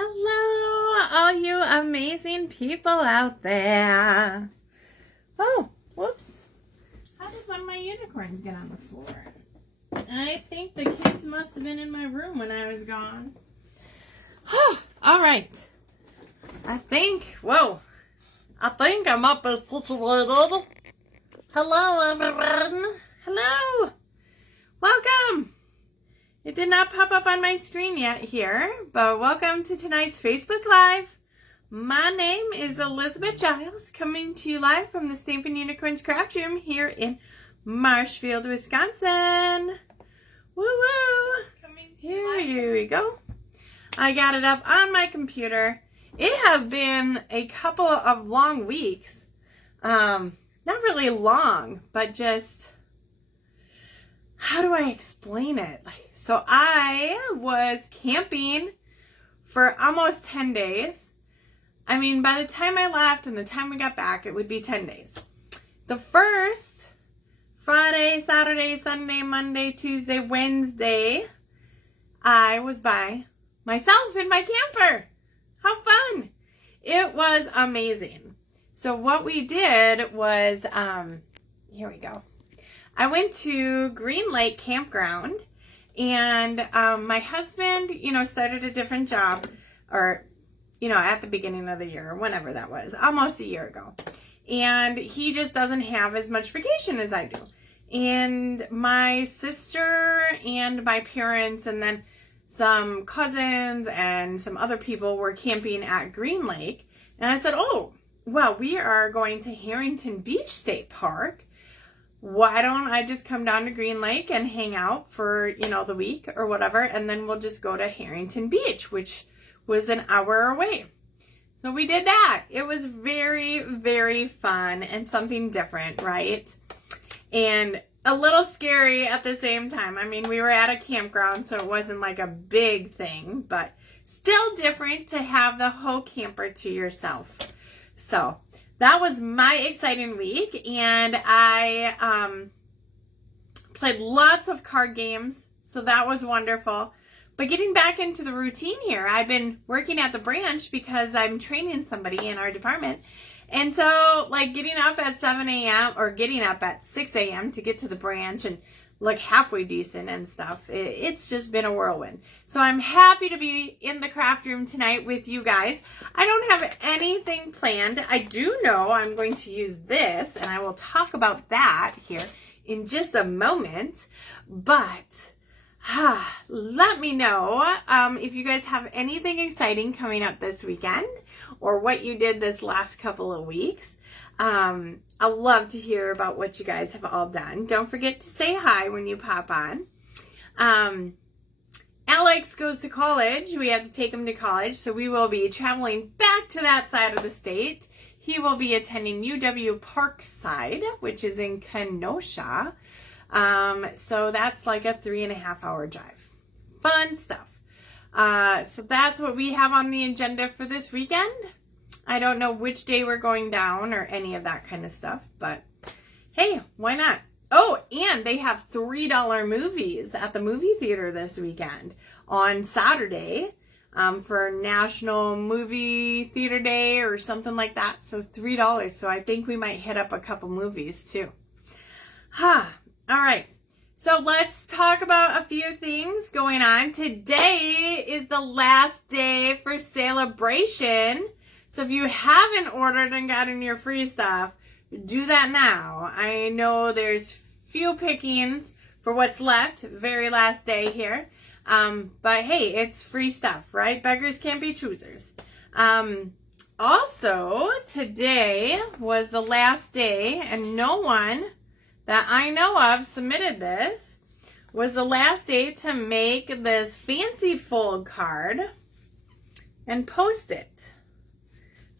Hello, all you amazing people out there. Oh, whoops. How did one of my unicorns get on the floor? I think the kids must have been in my room when I was gone. All right. I think I'm up as situated. Hello, everyone. Hello. Welcome. It did not pop up on my screen yet here, but welcome to tonight's Facebook Live. My name is Elizabeth Giles, coming to you live from the Stampin Unicorns craft room here in Marshfield, Wisconsin. Woo-woo! Here we go. I got it up on my computer. It has been a couple of long weeks. Not really long, but just, how do I explain it? So I was camping for almost 10 days. I mean, by the time I left and the time we got back, it would be 10 days. The first Friday, Saturday, Sunday, Monday, Tuesday, Wednesday, I was by myself in my camper. How fun! It was amazing. So what we did was, here we go. I went to Green Lake Campground, and my husband, started a different job, or, at the beginning of the year, or whenever that was, almost a year ago. And he just doesn't have as much vacation as I do. And my sister and my parents, and then some cousins and some other people were camping at Green Lake. And I said, oh, well, we are going to Harrington Beach State Park. Why don't I just come down to Green Lake and hang out for, the week or whatever, and then we'll just go to Harrington Beach, which was an hour away. So we did that. It was very, very fun and something different, right? And a little scary at the same time. I mean, we were at a campground, so it wasn't like a big thing, but still different to have the whole camper to yourself. So that was my exciting week, and I played lots of card games, so that was wonderful. But getting back into the routine here, I've been working at the branch because I'm training somebody in our department. And so, getting up at 7 a.m. or getting up at 6 a.m. to get to the branch and look halfway decent and stuff, it's just been a whirlwind. So I'm happy to be in the craft room tonight with you guys. I don't have anything planned. I do know I'm going to use this, and I will talk about that here in just a moment. But let me know if you guys have anything exciting coming up this weekend, or what you did this last couple of weeks. I love to hear about what you guys have all done. Don't forget to say hi when you pop on. Alex goes to college. We have to take him to college, so we will be traveling back to that side of the state. He will be attending UW Parkside, which is in Kenosha. So that's like a 3.5-hour drive. Fun stuff. So that's what we have on the agenda for this weekend. I don't know which day we're going down or any of that kind of stuff, but hey, why not? Oh, and they have $3 movies at the movie theater this weekend on Saturday for National Movie Theater Day or something like that. So $3. So I think we might hit up a couple movies too. All right. So let's talk about a few things going on. Today is the last day for celebration. So if you haven't ordered and gotten your free stuff, do that now. I know there's few pickings for what's left. Very last day here. But hey, it's free stuff, right? Beggars can't be choosers. Also, today was the last day, and no one that I know of submitted this. Was the last day to make this fancy fold card and post it.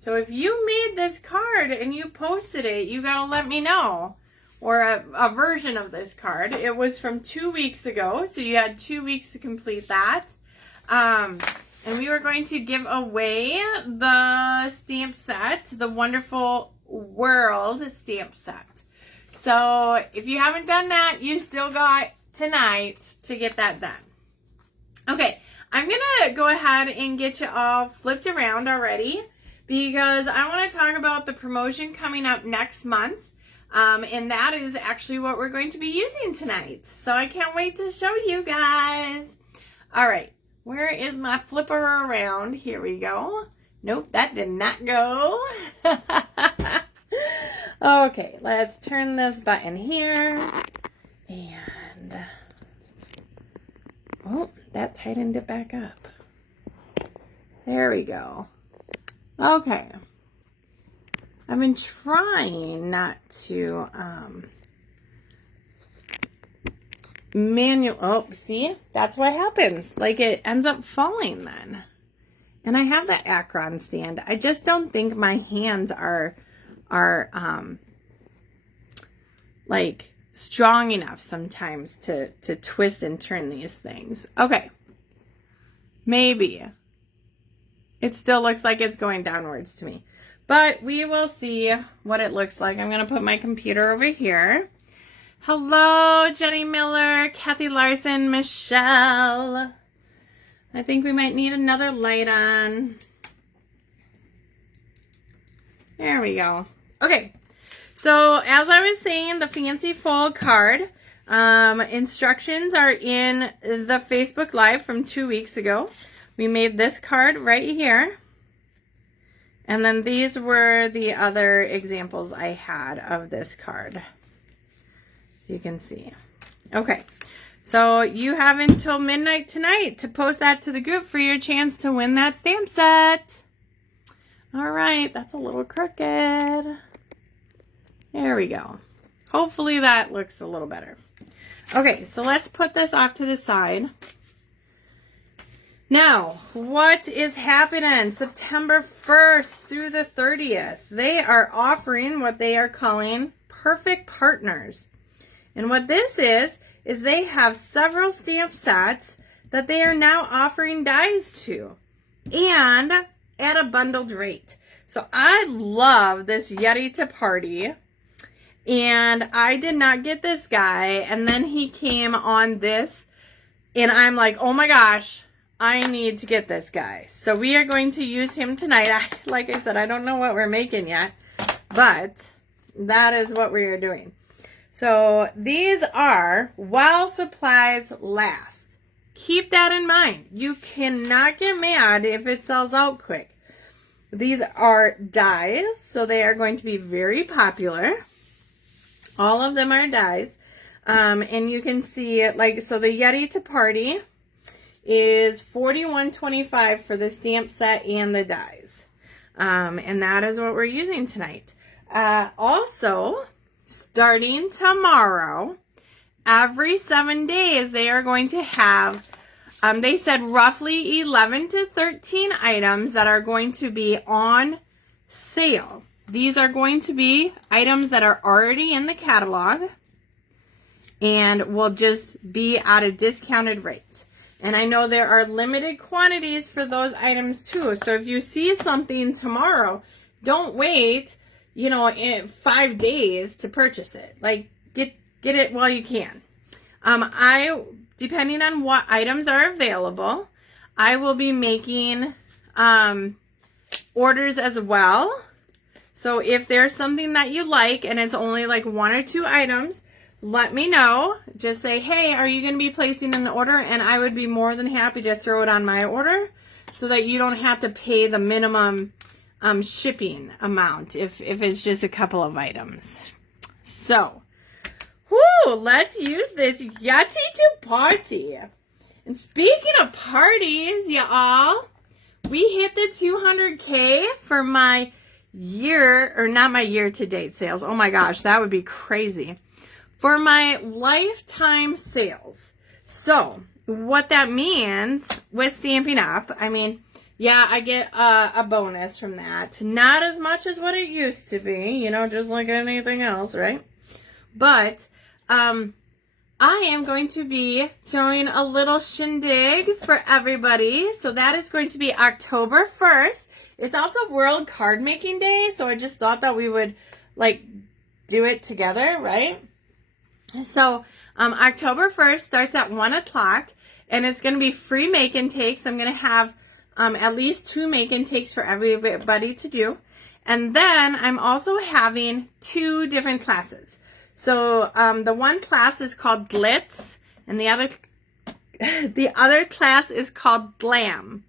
So if you made this card and you posted it, you gotta let me know. Or a version of this card. It was from 2 weeks ago, so you had 2 weeks to complete that. And we were going to give away the stamp set, the Wonderful World stamp set. So if you haven't done that, you still got tonight to get that done. Okay, I'm gonna go ahead and get you all flipped around already because I want to talk about the promotion coming up next month. And that is actually what we're going to be using tonight. So I can't wait to show you guys. All right, where is my flipper around? Here we go. Nope, that did not go. Okay, let's turn this button here. And, oh, that tightened it back up. There we go. Okay. I've been trying not to, oh, see? That's what happens. Like, it ends up falling then. And I have that Akron stand. I just don't think my hands are like strong enough sometimes to twist and turn these things. Okay. Maybe. It still looks like it's going downwards to me. But we will see what it looks like. I'm going to put my computer over here. Hello, Jenny Miller, Kathy Larson, Michelle. I think we might need another light on. There we go. Okay, so as I was saying, the fancy fold card instructions are in the Facebook Live from 2 weeks ago. We made this card right here. And then these were the other examples I had of this card. You can see. Okay. So you have until midnight tonight to post that to the group for your chance to win that stamp set. All right, that's a little crooked. There we go. Hopefully that looks a little better. Okay, so let's put this off to the side. Now, what is happening September 1st through the 30th? They are offering what they are calling Perfect Partners. And what this is they have several stamp sets that they are now offering dies to, and at a bundled rate. So I love this Yeti to Party, and I did not get this guy, and then he came on this, and I'm like, oh my gosh, I need to get this guy. So we are going to use him tonight. Like I said, I don't know what we're making yet, but that is what we are doing. So these are while supplies last. Keep that in mind. You cannot get mad if it sells out quick. These are dies, so they are going to be very popular. All of them are dies. And you can see it like, so the Yeti to Party is $41.25 for the stamp set and the dies. And that is what we're using tonight. Also, starting tomorrow, every 7 days, they are going to have, they said roughly 11 to 13 items that are going to be on sale. These are going to be items that are already in the catalog and will just be at a discounted rate. And I know there are limited quantities for those items too. So if you see something tomorrow, don't wait, you know, in 5 days to purchase it. Like, get it while you can. Depending on what items are available, I will be making orders as well. So if there's something that you like and it's only like 1 or 2 items, let me know. Just say, hey, are you going to be placing an order? And I would be more than happy to throw it on my order so that you don't have to pay the minimum shipping amount if it's just a couple of items. So, let's use this Yeti to Party. And speaking of parties, y'all, we hit the 200K for my not my year-to-date sales. Oh my gosh, that would be crazy. For my lifetime sales. So, what that means with Stampin' Up, I mean, yeah, I get a bonus from that. Not as much as what it used to be, you know, just like anything else, right? But I am going to be throwing a little shindig for everybody. So that is going to be October 1st. It's also World Card Making Day, so I just thought that we would, like, do it together, right? So October 1st starts at 1 o'clock, and it's going to be free make and takes. I'm going to have at least 2 make and takes for everybody to do. And then I'm also having 2 different classes. So the one class is called Glitz, and the other class is called Glam.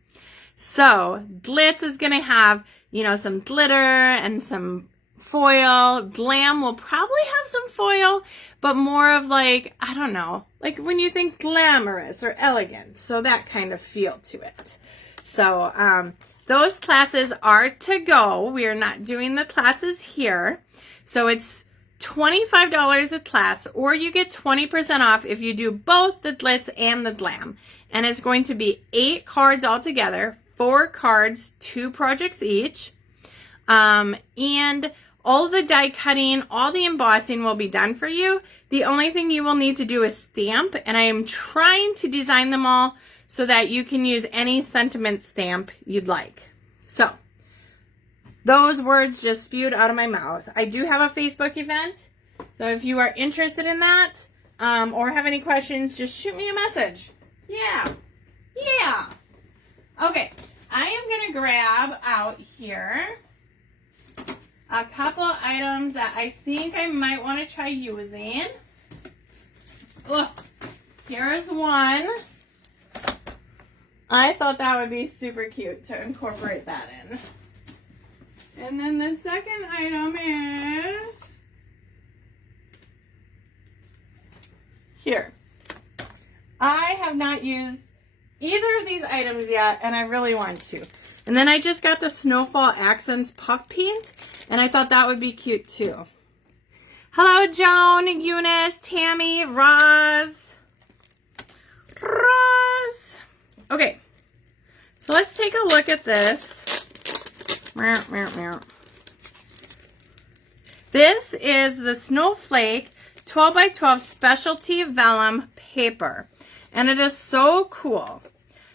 So Glitz is going to have, you know, some glitter and some foil. Glam will probably have some foil, but more of like, I don't know, like when you think glamorous or elegant. So that kind of feel to it. So those classes are to go. We are not doing the classes here. So it's $25 a class, or you get 20% off if you do both the Glitz and the Glam. And it's going to be 8 cards altogether, 4 cards, 2 projects each. And all the die cutting, all the embossing will be done for you. The only thing you will need to do is stamp, and I am trying to design them all so that you can use any sentiment stamp you'd like. So those words just spewed out of my mouth. I do have a Facebook event, so if you are interested in that or have any questions, just shoot me a message. Yeah. Okay, I am going to grab out here a couple items that I think I might want to try using. Look, here's one. I thought that would be super cute to incorporate that in. And then the second item is here. I have not used either of these items yet, and I really want to. And then I just got the Snowfall Accents Puff Paint, and I thought that would be cute too. Hello, Joan, Eunice, Tammy, Roz. Okay, so let's take a look at this. This is the Snowflake 12 by 12 specialty vellum paper, and it is so cool.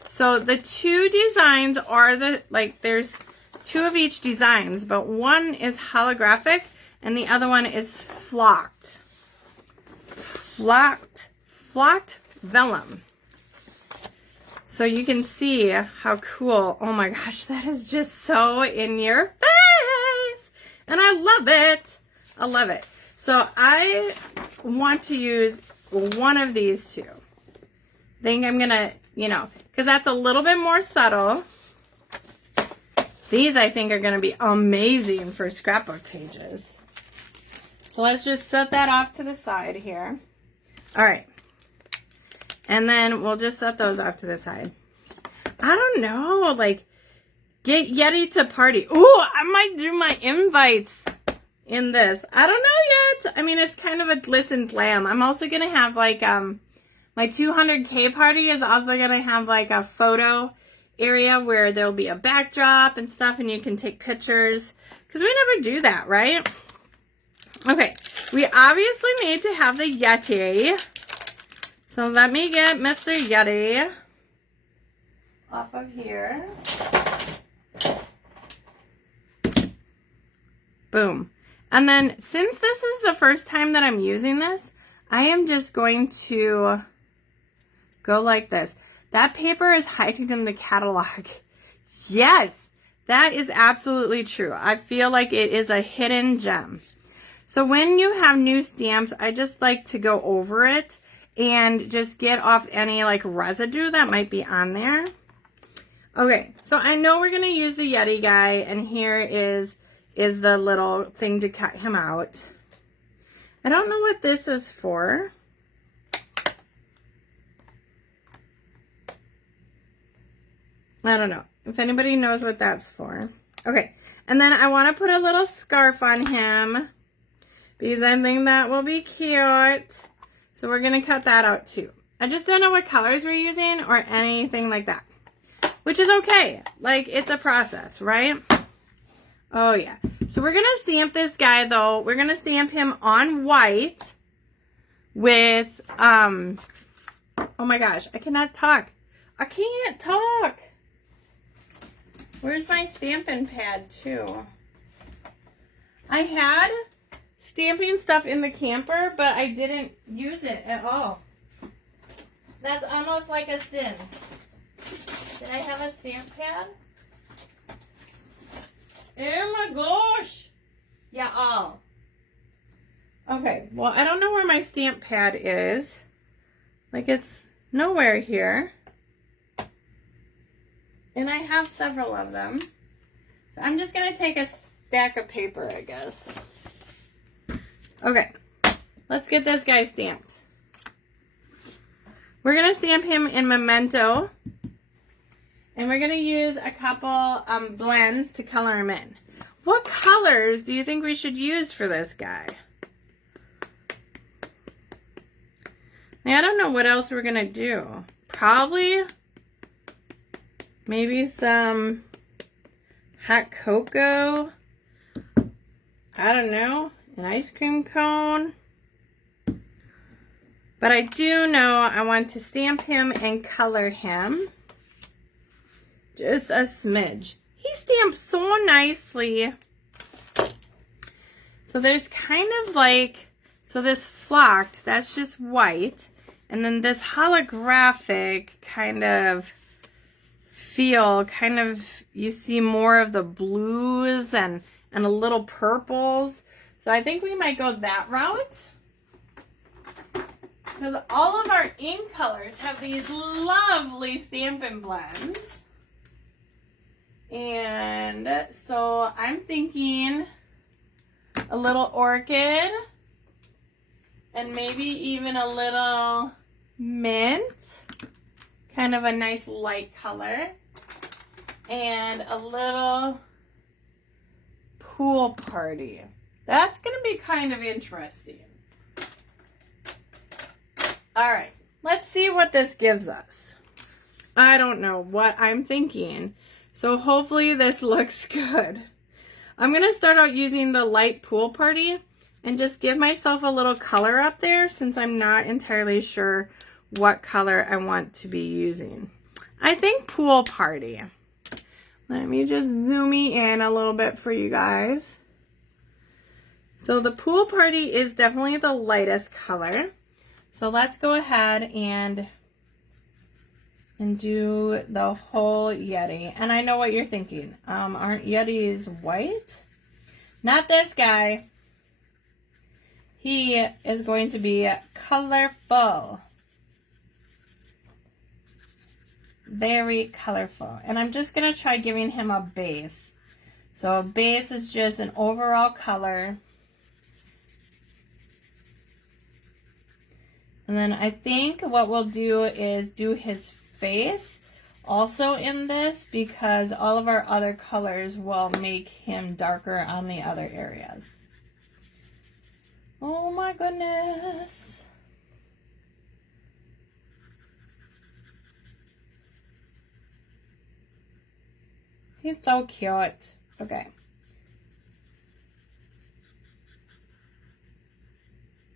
So the 2 designs are there's 2 of each designs, but one is holographic and the other one is flocked vellum. So you can see how cool. Oh my gosh, that is just so in your face. And I love it. I love it. So I want to use one of these 2. I think I'm going to, you know, because that's a little bit more subtle. These I think are going to be amazing for scrapbook pages. So let's just set that off to the side here. All right. And then we'll just set those off to the side. I don't know, like, get Yeti to party. Ooh, I might do my invites in this. I don't know yet. I mean, it's kind of a glitz and glam. I'm also going to have, like, my 200K party is also going to have, like, a photo area where there'll be a backdrop and stuff, and you can take pictures. Because we never do that, right? Okay, we obviously need to have the Yeti. So let me get Mr. Yeti off of here. Boom. And then since this is the first time that I'm using this, I am just going to go like this. That paper is hiding in the catalog. Yes, that is absolutely true. I feel like it is a hidden gem. So when you have new stamps, I just like to go over it and just get off any like residue that might be on there. Okay, so I know we're going to use the Yeti guy, and here is the little thing to cut him out. I don't know what this is for. I don't know if anybody knows what that's for. Okay, and then I want to put a little scarf on him because I think that will be cute. So we're going to cut that out too. I just don't know what colors we're using or anything like that, which is okay. Like, it's a process, right? Oh yeah. So we're going to stamp this guy though. We're going to stamp him on white with, oh my gosh, I cannot talk. I can't talk. Where's my stamping pad too? I had stamping stuff in the camper, but I didn't use it at all. That's almost like a sin. Did I have a stamp pad? Oh my gosh! Yeah, all. Okay, well, I don't know where my stamp pad is. Like, it's nowhere here. And I have several of them. So I'm just going to take a stack of paper, I guess. Okay, let's get this guy stamped. We're going to stamp him in Memento. And we're going to use a couple blends to color him in. What colors do you think we should use for this guy? I don't know what else we're going to do. Probably maybe some hot cocoa. I don't know. An ice cream cone. But I do know I want to stamp him and color him. Just a smidge. He stamps so nicely. So there's kind of like, so this flocked, that's just white. And then this holographic kind of feel, kind of, you see more of the blues and a little purples. So I think we might go that route. Because all of our ink colors have these lovely Stampin' blends. And so I'm thinking a little orchid and maybe even a little mint, kind of a nice light color, and a little pool party. That's going to be kind of interesting. All right, let's see what this gives us. I don't know what I'm thinking. So hopefully this looks good. I'm going to start out using the light pool party and just give myself a little color up there since I'm not entirely sure what color I want to be using. I think pool party. Let me just zoom in a little bit for you guys. So the pool party is definitely the lightest color. So let's go ahead and do the whole Yeti. And I know what you're thinking. Aren't Yetis white? Not this guy. He is going to be colorful. Very colorful. And I'm just going to try giving him a base. So a base is just an overall color. And then I think what we'll do is do his face also in this because all of our other colors will make him darker on the other areas. Oh my goodness. He's so cute. Okay.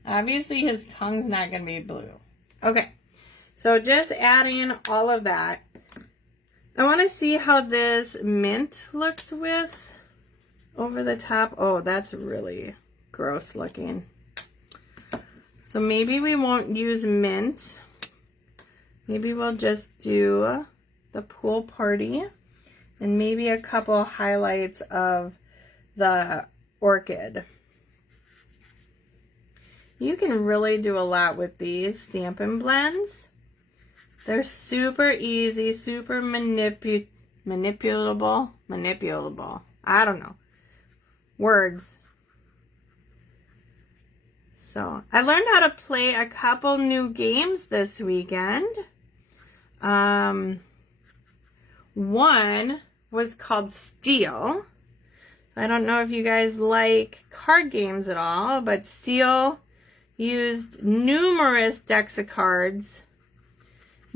Obviously his tongue's not going to be blue. Okay. So just adding all of that. I want to see how this mint looks with over the top. Oh, that's really gross looking. So maybe we won't use mint. Maybe we'll just do the pool party and maybe a couple highlights of the orchid. You can really do a lot with these Stampin' blends. They're super easy, super manipulable. I don't know. Words. So, I learned how to play a couple new games this weekend. One was called Steel. So I don't know if you guys like card games at all, but Steel used numerous decks of cards.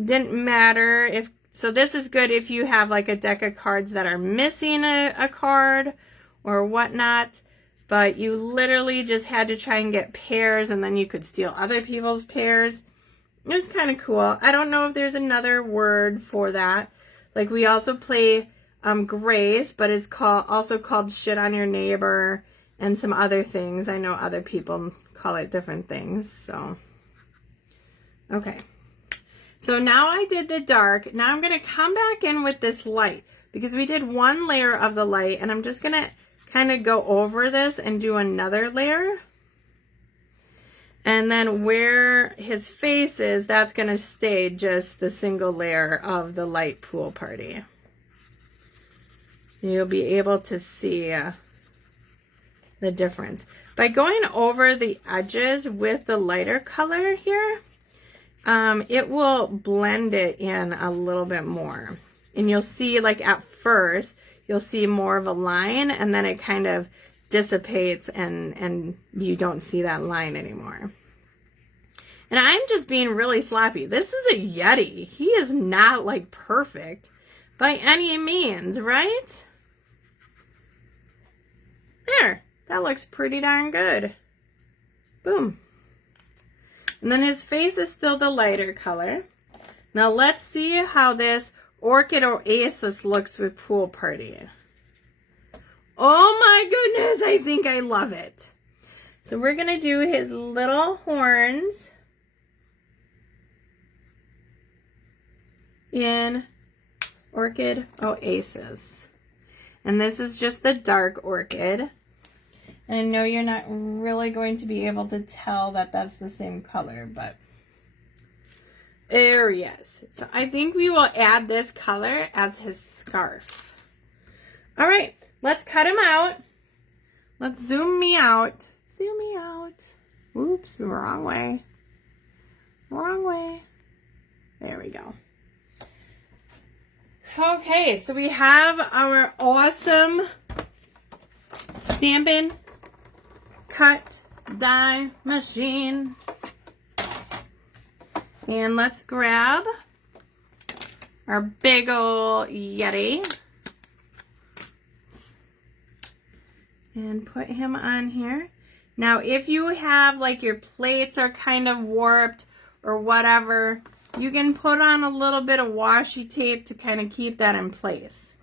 Didn't matter if, so this is good if you have like a deck of cards that are missing a card or whatnot, but you literally just had to try and get pairs and then you could steal other people's pairs. It was kind of cool. I don't know if there's another word for that. Like we also play Grace, but it's also called Shit on Your Neighbor and some other things. I know other people call it different things, so. Okay. So now I did the dark. Now I'm going to come back in with this light because we did one layer of the light, and I'm just going to kind of go over this and do another layer. And then where his face is, that's going to stay just the single layer of the light pool party. You'll be able to see the difference. By going over the edges with the lighter color here, it will blend it in a little bit more. And you'll see, like at first, you'll see more of a line, and then it kind of dissipates and you don't see that line anymore. And I'm just being really sloppy. This is a Yeti. He is not like perfect by any means, right? There, that looks pretty darn good. Boom. And then his face is still the lighter color. Now let's see how this Orchid Oasis looks with Pool Party. Oh my goodness, I think I love it. So we're gonna do his little horns in Orchid Oasis. And this is just the dark orchid. And I know you're not really going to be able to tell that that's the same color, but there he is. So I think we will add this color as his scarf. All right, let's cut him out. Let's zoom me out. Zoom me out. Oops, wrong way. Wrong way. There we go. Okay, so we have our awesome Stampin' cut die machine. And let's grab our big ol' Yeti and put him on here. Now, if you have like your plates are kind of warped or whatever, you can put on a little bit of washi tape to kind of keep that in place.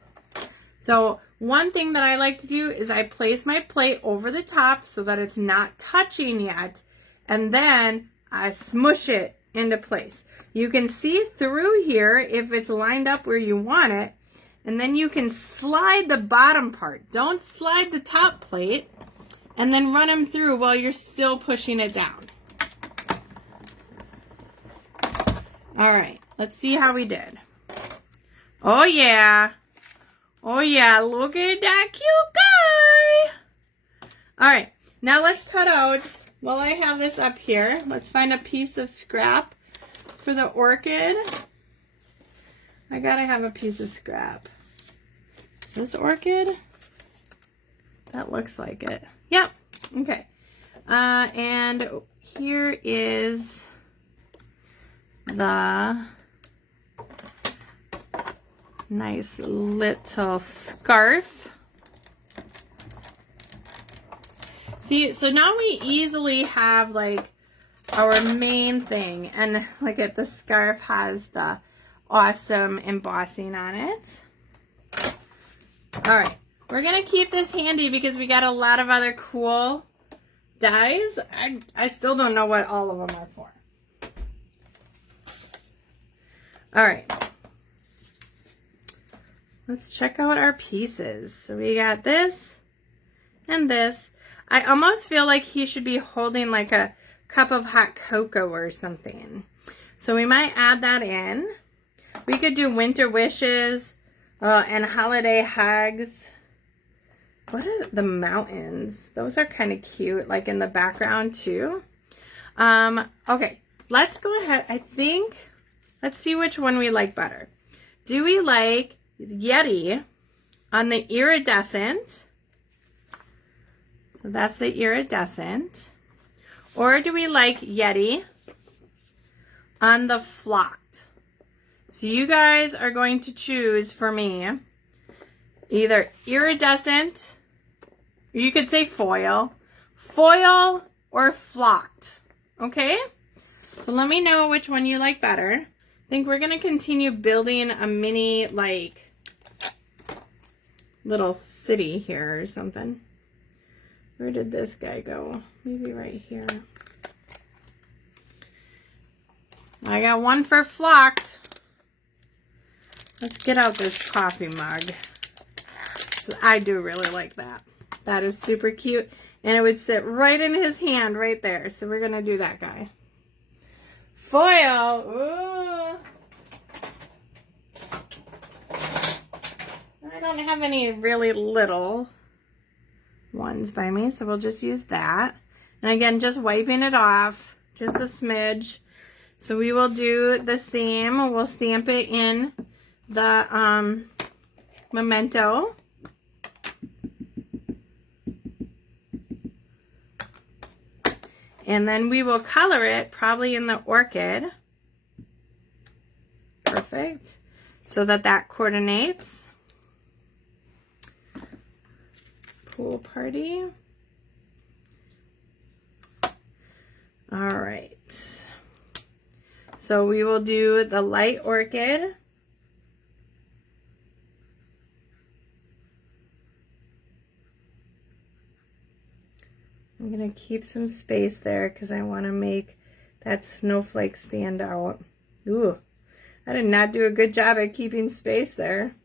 So one thing that I like to do is I place my plate over the top so that it's not touching yet, and then I smush it into place. You can see through here if it's lined up where you want it, and then you can slide the bottom part. Don't slide the top plate, and then run them through while you're still pushing it down. All right, let's see how we did. Oh yeah. Oh yeah, look at that cute guy. All right, now let's cut out, while I have this up here, let's find a piece of scrap for the orchid. I gotta have a piece of scrap. Is this orchid? That looks like it. Yep, okay. And here is the nice little scarf. See, so now we easily have like our main thing, and look at the scarf has the awesome embossing on it. All right, we're gonna keep this handy because we got a lot of other cool dies. I still don't know what all of them are for. All right. Let's check out our pieces. So we got this and this. I almost feel like he should be holding like a cup of hot cocoa or something. So we might add that in. We could do winter wishes and holiday hugs. What are the mountains? Those are kind of cute, like in the background too. Okay, let's go ahead. I think, let's see which one we like better. Do we like Yeti on the iridescent? So that's the iridescent. Or do we like Yeti on the flocked? So you guys are going to choose for me either iridescent, or you could say foil, foil or flocked. Okay? So let me know which one you like better. I think we're going to continue building a mini like little city here or something. Where did this guy go? Maybe right here. I got one for flocked. Let's get out this coffee mug. I do really like that. That is super cute. And it would sit right in his hand right there. So we're going to do that guy. Foil. Ooh. I don't have any really little ones by me, so we'll just use that. And again, just wiping it off, just a smidge. So we will do the same. We'll stamp it in the memento. And then we will color it probably in the orchid. Perfect. So that coordinates. Pool party. All right. So we will do the light orchid. I'm going to keep some space there because I want to make that snowflake stand out. Ooh, I did not do a good job at keeping space there.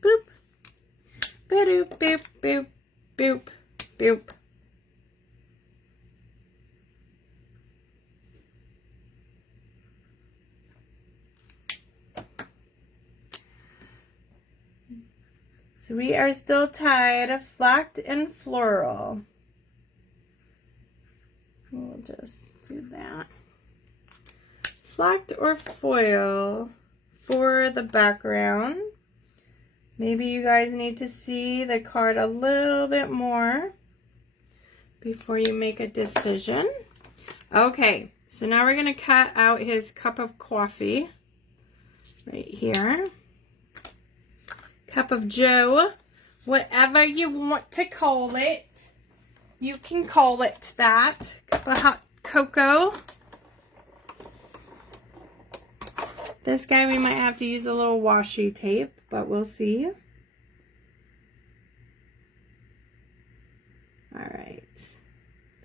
Boop. Boop, boop, boop, boop, boop. So we are still tied, flocked and floral. We'll just do that. Flocked or foil for the background. Maybe you guys need to see the card a little bit more before you make a decision. Okay, so now we're going to cut out his cup of coffee right here. Cup of Joe, whatever you want to call it, you can call it that. Cup of hot cocoa. This guy we might have to use a little washi tape, but we'll see. All right,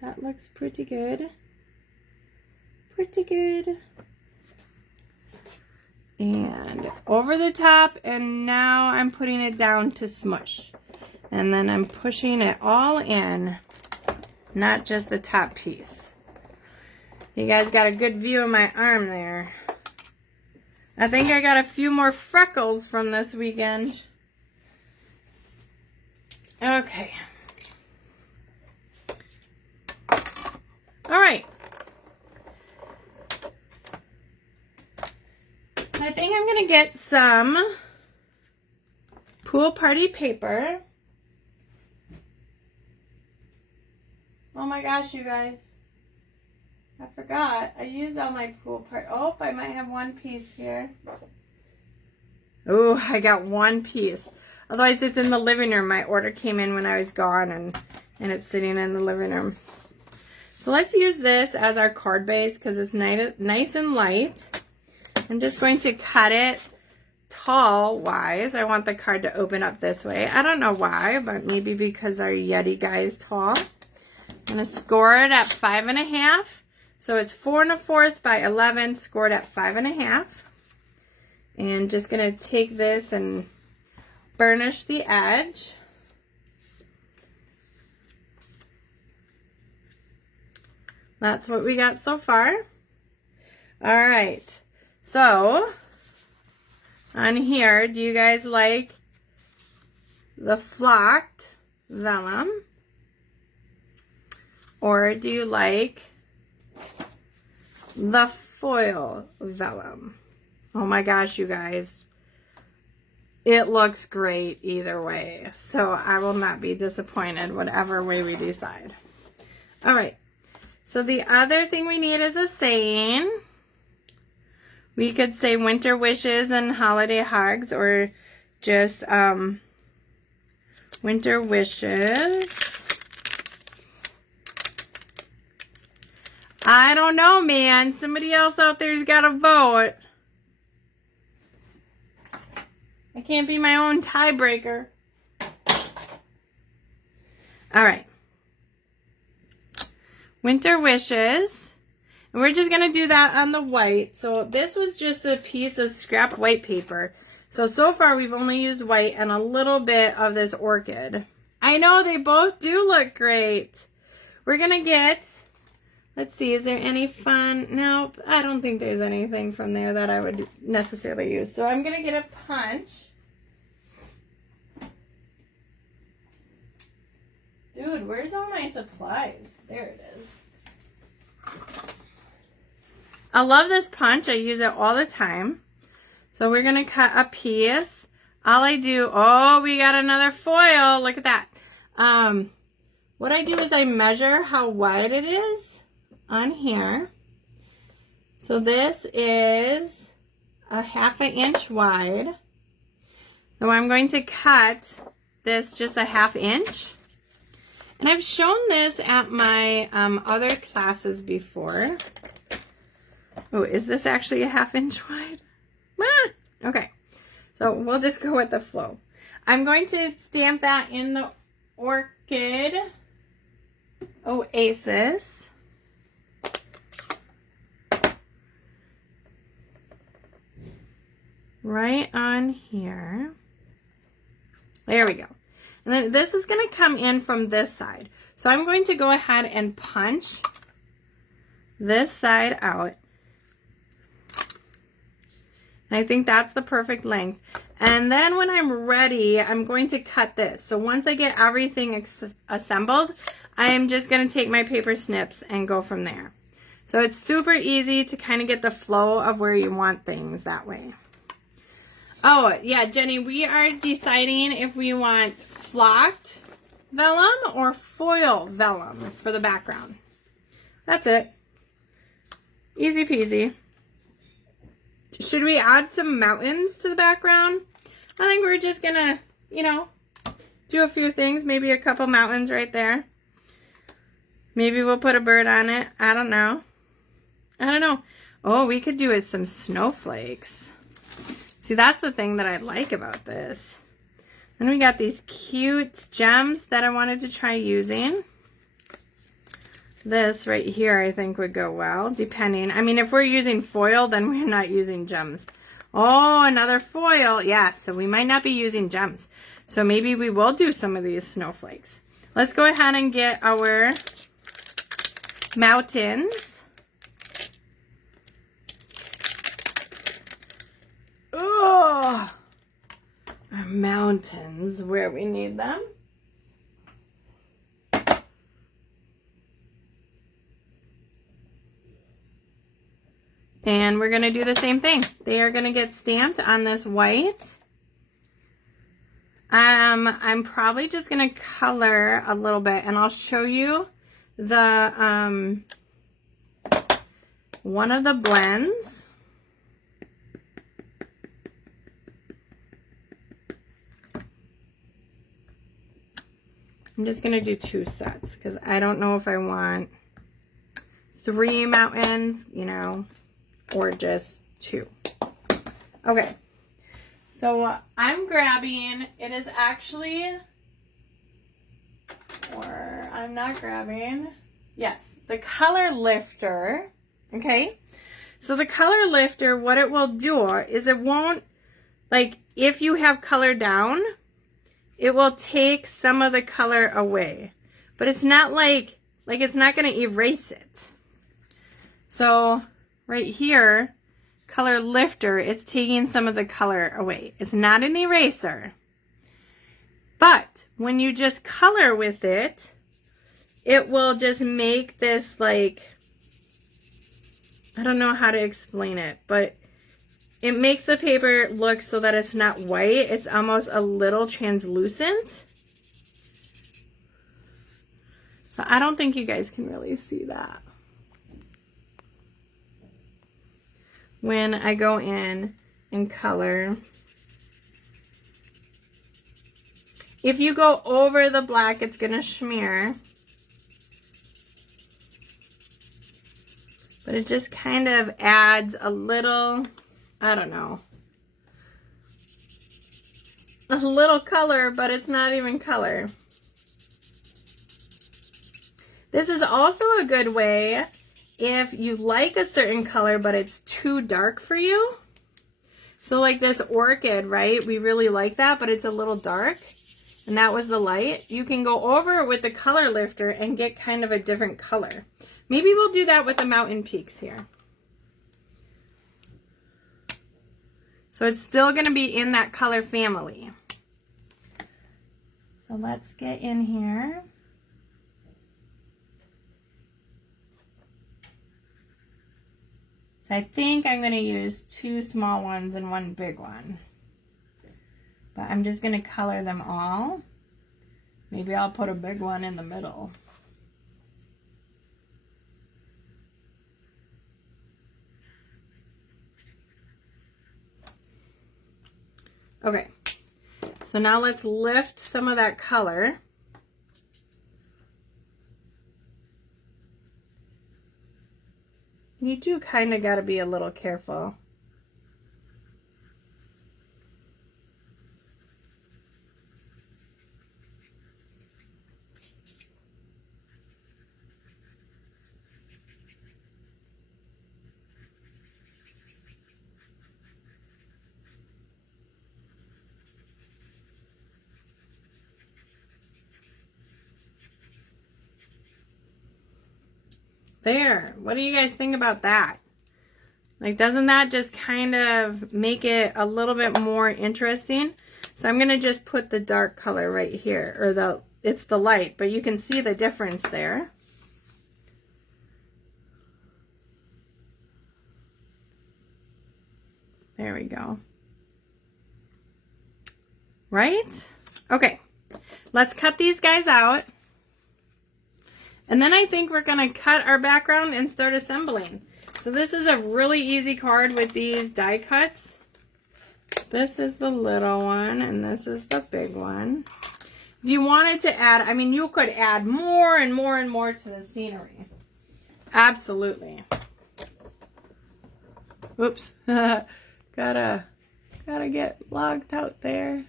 that looks pretty good. Pretty good. And over the top, and now I'm putting it down to smush. And then I'm pushing it all in, not just the top piece. You guys got a good view of my arm there. I think I got a few more freckles from this weekend. Okay. All right. I think I'm going to get some pool party paper. Oh my gosh, you guys. I forgot. I used all my pool party. Oh, I might have one piece here. Oh, I got one piece. Otherwise, it's in the living room. My order came in when I was gone, and it's sitting in the living room. So let's use this as our card base because it's nice and light. I'm just going to cut it tall-wise. I want the card to open up this way. I don't know why, but maybe because our Yeti guy is tall. I'm going to score it at 5.5. So it's 4 1/4 by 11, scored at 5.5. And just going to take this and burnish the edge. That's what we got so far. All right. So, on here, do you guys like the flocked vellum? Or do you like the foil vellum? Oh my gosh, you guys. It looks great either way. So, I will not be disappointed whatever way we decide. All right. So, the other thing we need is a saying. We could say winter wishes and holiday hugs, or just winter wishes. I don't know, man. Somebody else out there's got to vote. I can't be my own tiebreaker. All right. Winter Wishes. And we're just going to do that on the white. So this was just a piece of scrap white paper. So far we've only used white and a little bit of this orchid. I know they both do look great. We're going to get, let's see, is there any fun? Nope, I don't think there's anything from there that I would necessarily use. So I'm going to get a punch. Dude, where's all my supplies? There it is. I love this punch. I use it all the time. So we're going to cut a piece. All I do, oh, we got another foil. Look at that. What I do is I measure how wide it is on here. So this is a 1/2 inch wide. So I'm going to cut this just a 1/2 inch. And I've shown this at my other classes before. Oh, is this actually a 1/2 inch wide? Ah, okay, so we'll just go with the flow. I'm going to stamp that in the Orchid Oasis. Right on here. There we go. And then this is going to come in from this side. So I'm going to go ahead and punch this side out. And I think that's the perfect length. And then when I'm ready, I'm going to cut this. So once I get everything assembled, I'm just going to take my paper snips and go from there. So it's super easy to kind of get the flow of where you want things that way. Oh, yeah, Jenny, we are deciding if we want flocked vellum or foil vellum for the background. That's it. Easy peasy. Should we add some mountains to the background? I think we're just gonna, you know, do a few things. Maybe a couple mountains right there. Maybe we'll put a bird on it. I don't know. Oh, we could do is some snowflakes. See, that's the thing that I like about this. Then we got these cute gems that I wanted to try using. This right here I think would go well, depending. I mean, if we're using foil, then we're not using gems. Oh, another foil. Yeah, so we might not be using gems. So maybe we will do some of these snowflakes. Let's go ahead and get our mountains. Oh, our mountains where we need them. And we're going to do the same thing. They are going to get stamped on this white. I'm probably just going to color a little bit, and I'll show you the one of the blends. I'm just going to do 2 sets because I don't know if I want 3 mountains, you know, or just 2. Okay, so I'm grabbing, it is actually, or I'm not grabbing, yes, the color lifter. Okay, so the color lifter, what it will do is it won't, like, if you have color down, it will take some of the color away, but it's not like it's not going to erase it. So right here, color lifter, it's taking some of the color away. It's not an eraser. But when you just color with it, it will just make this, like, I don't know how to explain it, but it makes the paper look so that it's not white. It's almost a little translucent. So I don't think you guys can really see that. When I go in and color. If you go over the black, it's going to smear. But it just kind of adds a little, I don't know, a little color, but it's not even color. This is also a good way if you like a certain color, but it's too dark for you. So like this orchid, right? We really like that, but it's a little dark. And that was the light. You can go over it with the color lifter and get kind of a different color. Maybe we'll do that with the mountain peaks here. So it's still going to be in that color family. So let's get in here. So I think I'm going to use 2 small ones and 1 big one. But I'm just going to color them all. Maybe I'll put a big one in the middle. Okay, so now let's lift some of that color. You do kind of got to be a little careful. There, what do you guys think about that? Like, doesn't that just kind of make it a little bit more interesting? So I'm gonna just put the dark color right here, or it's the light, but you can see the difference there. There we go. Right? Okay, let's cut these guys out. And then I think we're gonna cut our background and start assembling. So this is a really easy card with these die cuts. This is the little one and this is the big one. If you wanted to add, I mean, you could add more and more and more to the scenery. Absolutely. Oops, gotta get logged out there.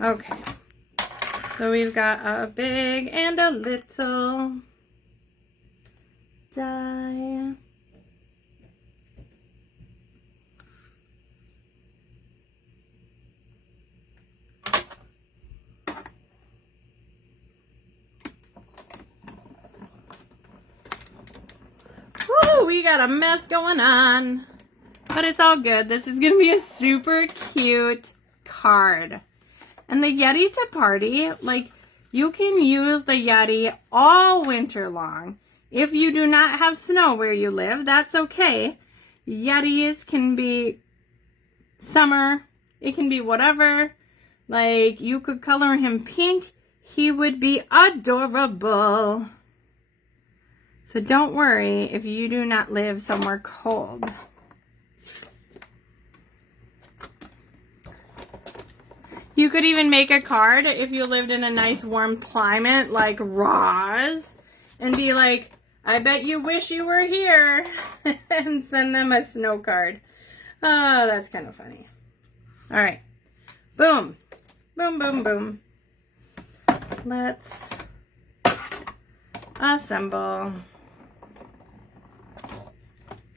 Okay. So we've got a big and a little die. Woo, we got a mess going on, but it's all good. This is gonna be a super cute card. And the Yeti to party, like, you can use the Yeti all winter long. If you do not have snow where you live, that's okay. Yetis can be summer, it can be whatever. Like, you could color him pink, he would be adorable. So don't worry if you do not live somewhere cold. You could even make a card if you lived in a nice warm climate like Roz and be like, I bet you wish you were here, and send them a snow card. Oh, that's kind of funny. All right. Boom. Boom, boom, boom. Let's assemble.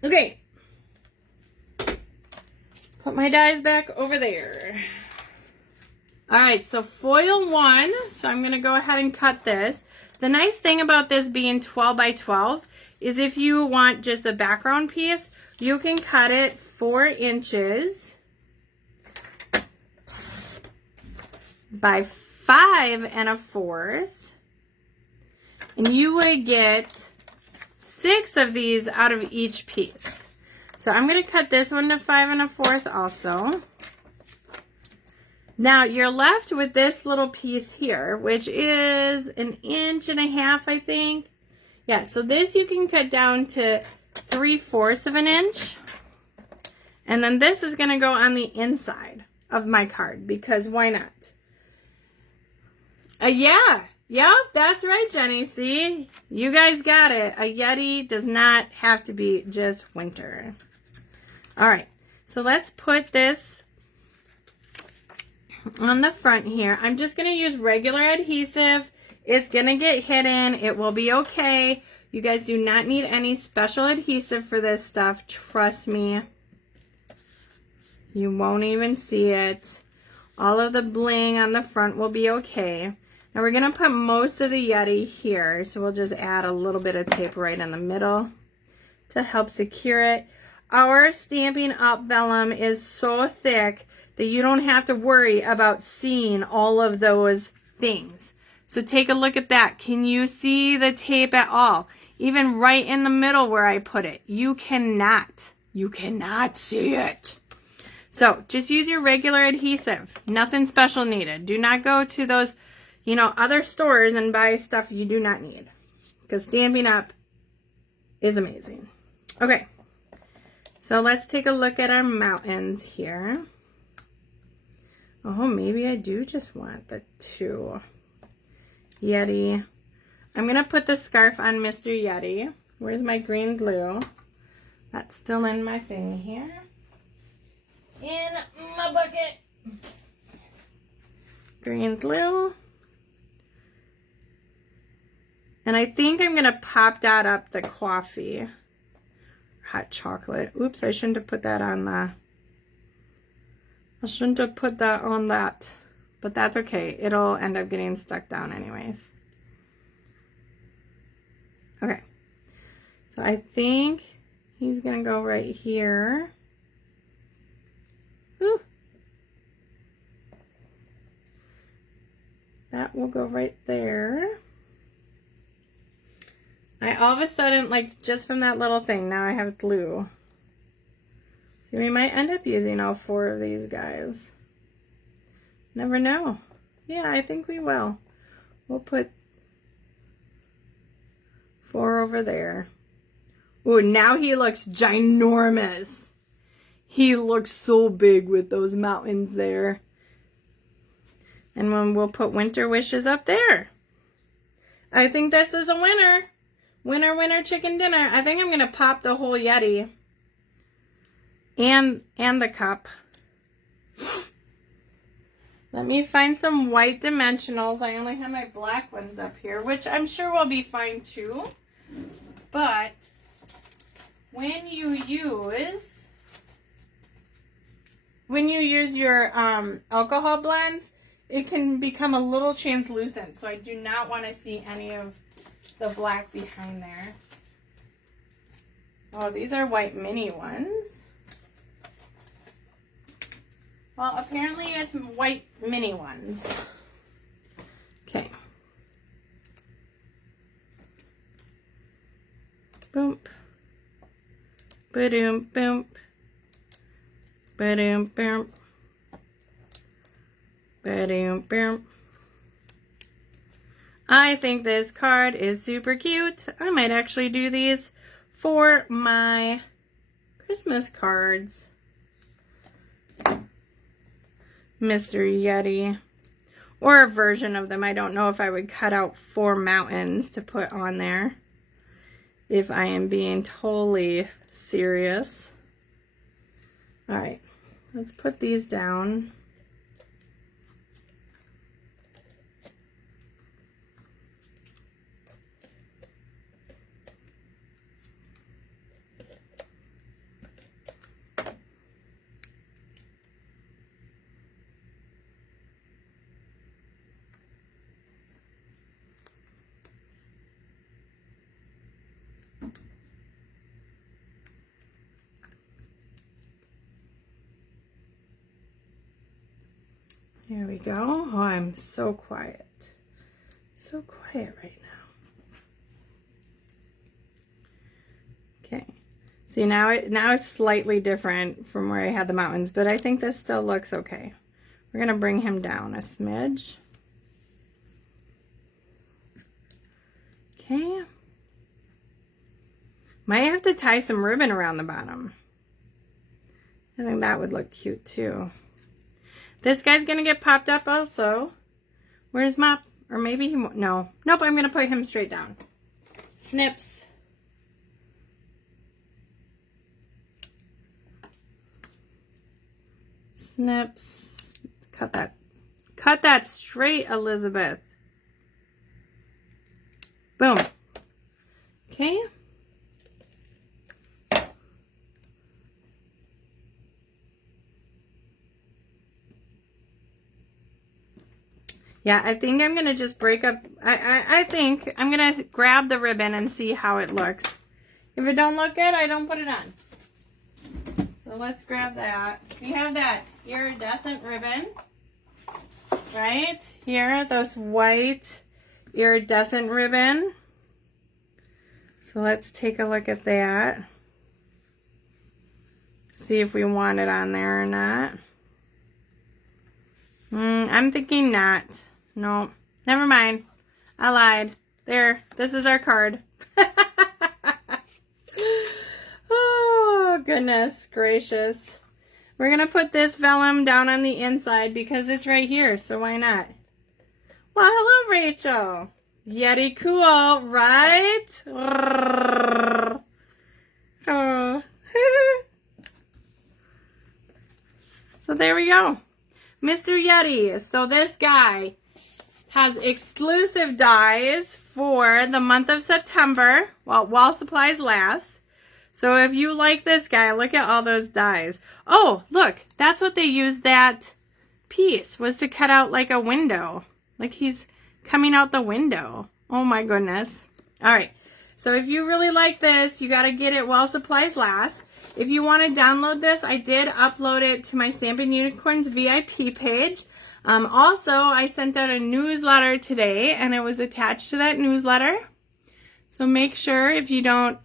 Okay. Put my dies back over there. All right, so foil 1, so I'm gonna go ahead and cut this. The nice thing about this being 12 by 12 is if you want just a background piece, you can cut it 4 inches by 5 1/4, and you would get 6 of these out of each piece. So I'm gonna cut this one to 5 1/4 also. Now you're left with this little piece here, which is 1.5 inches, I think. Yeah, so this you can cut down to 3/4 of an inch. And then this is gonna go on the inside of my card, because why not? Yeah, that's right, Jenny. See, you guys got it. A Yeti does not have to be just winter. All right, so let's put this on the front here, I'm just going to use regular adhesive. It's going to get hidden. It will be okay. You guys do not need any special adhesive for this stuff. Trust me. You won't even see it. All of the bling on the front will be okay. Now we're going to put most of the Yeti here. So we'll just add a little bit of tape right in the middle to help secure it. Our Stampin' Up! Vellum is so thick that you don't have to worry about seeing all of those things. So take a look at that. Can you see the tape at all? Even right in the middle where I put it. You cannot see it. So just use your regular adhesive. Nothing special needed. Do not go to those, other stores and buy stuff you do not need. Because Stampin' Up! Is amazing. Okay. So let's take a look at our mountains here. Oh, maybe I do just want the 2 Yeti. I'm going to put the scarf on Mr. Yeti. Where's my green glue? That's still in my thing here. In my bucket. Green glue. And I think I'm going to pop dot up the coffee. Hot chocolate. Oops, I shouldn't have put that on the... I shouldn't have put that on that. But that's okay. It'll end up getting stuck down anyways. Okay. So I think he's going to go right here. Ooh. That will go right there. I all of a sudden, like just from that little thing, now I have glue. So we might end up using all 4 of these guys. Never know. Yeah, I think we will. We'll put 4 over there. Ooh, now he looks ginormous. He looks so big with those mountains there. And then we'll put winter wishes up there. I think this is a winner. Winner, winner, chicken dinner. I think I'm going to pop the whole Yeti. And the cup. Let me find some white dimensionals. I only have my black ones up here, which I'm sure will be fine too. But when you use your alcohol blends, it can become a little translucent. So I do not want to see any of the black behind there. Oh, these are white mini ones. Well, apparently it's white mini ones. Okay. Boom. Ba-doom, boom. Ba-doom, boom. Ba-doom, boom. I think this card is super cute. I might actually do these for my Christmas cards. Mr. Yeti. Or a version of them. I don't know if I would cut out 4 mountains to put on there. If I am being totally serious. Alright. Let's put these down. Here we go. Oh, I'm so quiet. So quiet right now. Okay. See, now it's slightly different from where I had the mountains, but I think this still looks okay. We're going to bring him down a smidge. Okay. Might have to tie some ribbon around the bottom. I think that would look cute too. This guy's going to get popped up also. Where's Mop? Or maybe he won't. No. Nope, I'm going to put him straight down. Snips. Snips. Cut that Cut that straight, Elizabeth. Boom. Okay. Yeah, I think I'm going to just break up. I think I'm going to grab the ribbon and see how it looks. If it don't look good, I don't put it on. So let's grab that. We have that iridescent ribbon. Right here, this white iridescent ribbon. So let's take a look at that. See if we want it on there or not. I'm thinking not. No, never mind. I lied. There, this is our card. Oh, goodness gracious. We're going to put this vellum down on the inside because it's right here, so why not? Well, hello, Rachel. Yeti cool, right? Oh. So there we go. Mr. Yeti. So this guy has exclusive dies for the month of September, while supplies last. So if you like this guy, look at all those dies. Oh, look, that's what they used that piece, was to cut out like a window. Like he's coming out the window. Oh my goodness. All right, so if you really like this, you got to get it while supplies last. If you want to download this, I did upload it to my Stampin Unicorns VIP page. Also, I sent out a newsletter today, and it was attached to that newsletter. So make sure, if you don't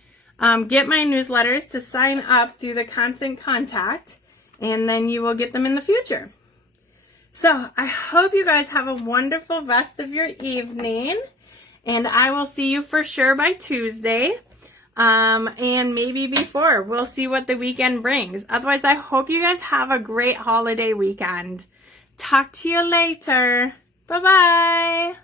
get my newsletters, to sign up through the Constant Contact, and then you will get them in the future. So I hope you guys have a wonderful rest of your evening, and I will see you for sure by Tuesday, and maybe before. We'll see what the weekend brings. Otherwise, I hope you guys have a great holiday weekend. Talk to you later. Bye-bye.